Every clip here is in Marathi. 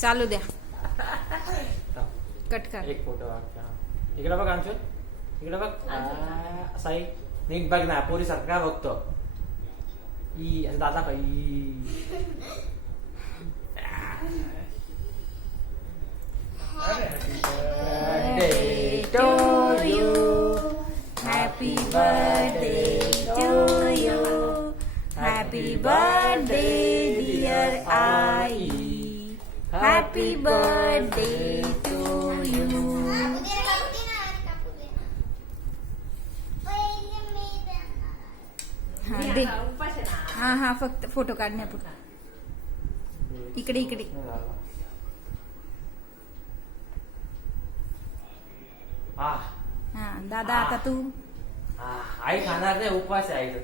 चालू द्या. कट कर. एक फोटो इकडे बघ आमचं, इकडे बघ. साई नीट बघ ना, पोरी सारखं काय बघतो. ई असं दादा काही Happy birthday to you. Happy birthday dear Ai. Happy birthday to you. हा फक्त फोटो काढण्यापुरता. इकडे इकडे. हा दादा आता तू. आई खाणार नाही, उपवास आहे.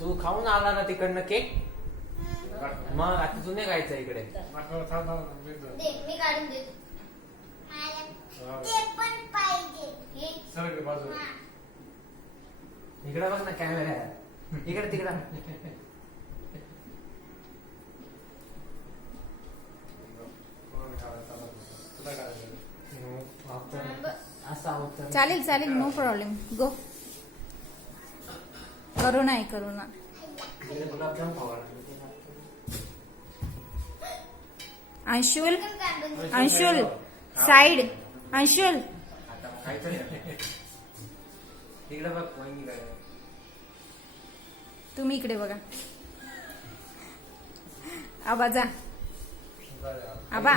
तू खाऊन आला ना तिकडनं केक, मग आता तू नाही खायचं इकडे. मी काढून देतो. इकडे बघ ना कॅमेरा, इकडे तिकडे. चालेल चालेल, नो प्रॉब्लेम. गो. करोना आहे करोना. अंशुल अंशुल साइड. अंशुल इकडे बघ. तुम्ही इकडे बघा. आबा जा. आबा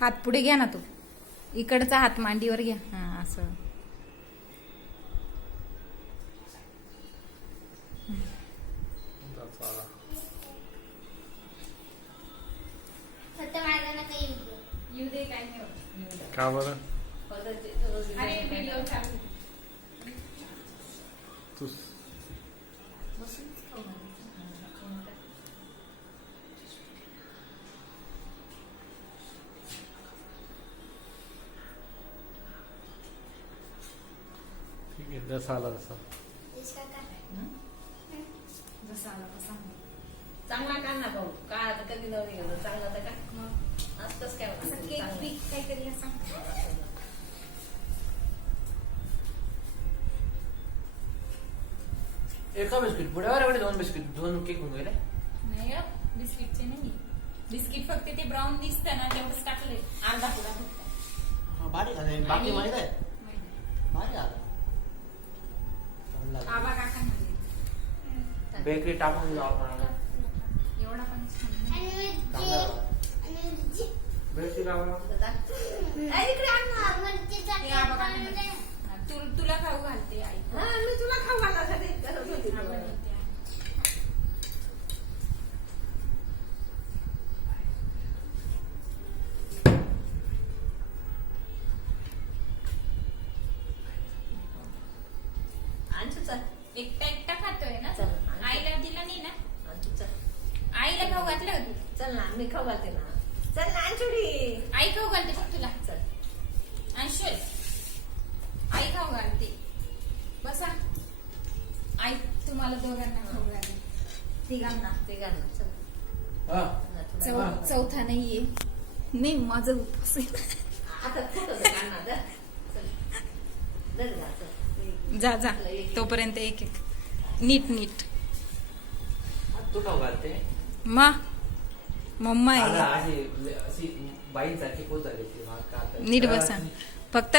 हात पुढे घ्या ना. तू इकडचा हात मांडीवर घ्या. हा असं. येऊ दे, काय नाही. का बरं तू ठीक आहे, जसा आला तसा. जसा आला तसा. चांगला का ना भाऊ, का आता कधी नव्हती गेलो चांगला तर का असतंच काय केक पीक काहीतरी असं. एका बिस्किट पुढ्यावर एवढे दोन बिस्किट, दोन केक होऊन गेले. नाही बिस्किटचे नाही. बिस्किट फक्त ते ब्राऊन दिसतं ना तेवढंच टाकलंय. अर्धा पुडा फक्त. बारीक आहे, बाकी माहित आहे. बारीक आहे. आबा काकांमध्ये बेकरी टाकून जाऊ आपण. एवढा पण छान बेकरी लावून तुला खाऊ घालते आई. मी तुला खाऊ घालायसाठी करत होती. एकटा एकटा खातोय ना. चल. आईला दिला नाही ना. आईला खाऊ घातलं का तू. चल ना, मी खाऊ घालते ना. चल ना अंशुडी, आई खाऊ घालते बघ तुला. चल अंशुल आई खाऊ घालते. बसा. आई तुम्हाला दोघांना खाऊ घालते. तिघांना. चल. चौथा नाहीये. नाही माझं उपवास आहे. आता फोटो काढणार. चल चल. जा जा. तोपर्यंत एक एक नीट नीट. तू खाऊ घालते. मम्मा आहे. अशी बाईंसारखी पोच झाली. नीट बसा फक्त.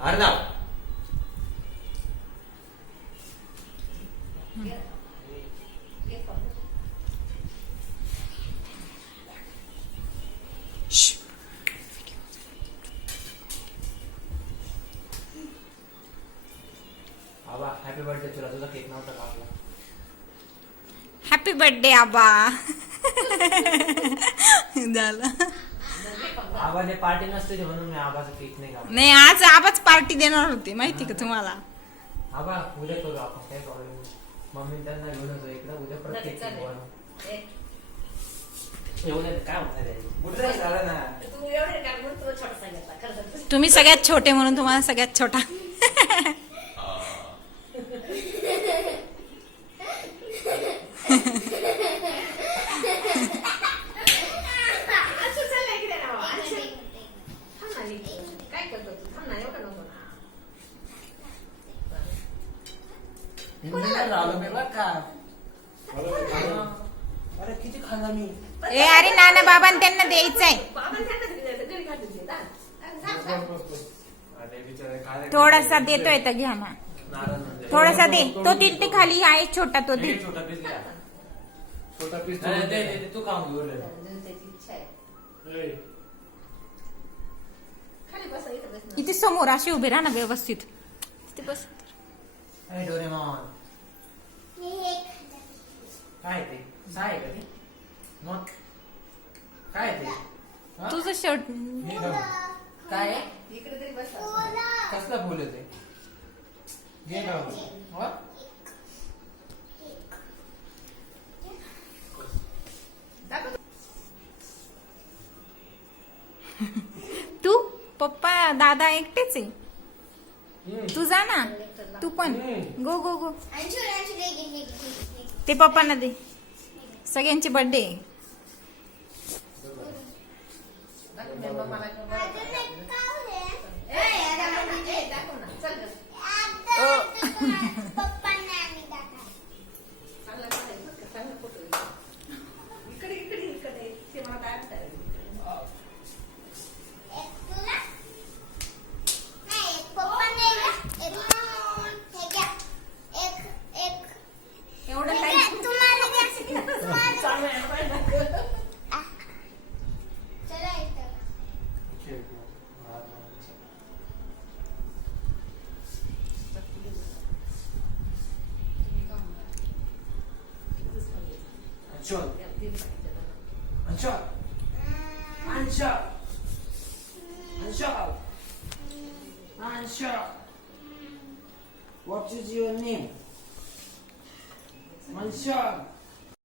अर्णव आबा हॅपी बर्थडे. तुला तुझा केक नव्हता काढला. हॅपी बर्थडे आबा. झालं. आबाने पार्टी नसते म्हणून मी आबाचा केक नाही काढला. नाही आज आबाच पार्टी देणार होते माहिती का तुम्हाला. आबा उद्या करू आपण, काही प्रॉब्लेम नाही. मम्मी त्यांना घेऊन येतो इकडे. उद्या परत केक बनवू. एवढं काय म्हणतात कुठे झालं ना तू एवढे काय म्हणून तुला छोटासा घेतला खरं तर. तुम्ही सगळ्यात छोटे म्हणून तुम्हाला सगळ्यात छोटा. असं चाललंय की नाही राव? असं. थांब ना नीट. काय करतो तू? थांब ना, एवढं नको ना. अरे किती खाल्ला मी ए अरे नाना बाबा त्यांना द्यायचंय. बाबांनी त्यांना दिली नाही, तर घरी घालून दे, जा. जा, जा. अरे बिचारे काय थोडासा देतोय तर घ्या ना. नाराज म्हणजे. थोडासा दे. तो तिथे खाली आहे छोटा तो दे. एक छोटा पीस घ्या छोटा पीस नाही, दे दे, दे, तू खाऊन घेऊ रे. त्याची इच्छा आहे. खाली बसा, इथं बस ना. इथे समोर अशी उभे राहा ना व्यवस्थित. तिथे बस. अरे डोरेमॉन काय ते साय आहे का ते मग काय आहे ते हा? तुझं शर्ट हे खाऊ. काय आहे? इकडे तरी बसा. कसलं फुल आहे ते घे खाऊ. हो? दाखव. तू पप्पा दादा एकटेच आहे. हम्म. तू जा ना. तू पण गो गो गो. अंशुल अंशुल हे ते पप्पांना दे. सगळ्यांचे बर्थडे. दाखव ना, मला अजून एक काव आहे. ए, दाखव ना. चल गं. पप्पांना आणि दादा. चांगला काढायचं बरं का, चांगला फोटो आहे. इकडे इकडे इकडे ते मला काय करायचं. एक तुला नाही एक पप्पांना एक हे घ्या. एक एवढं हे काही घ्या, तुम्हाला द्या. तुम्हाला- चांगलं आहे, पाहिलं. चला इथं. Anshul Anshul Anshul Anshul Anshul What is your name? Anshul.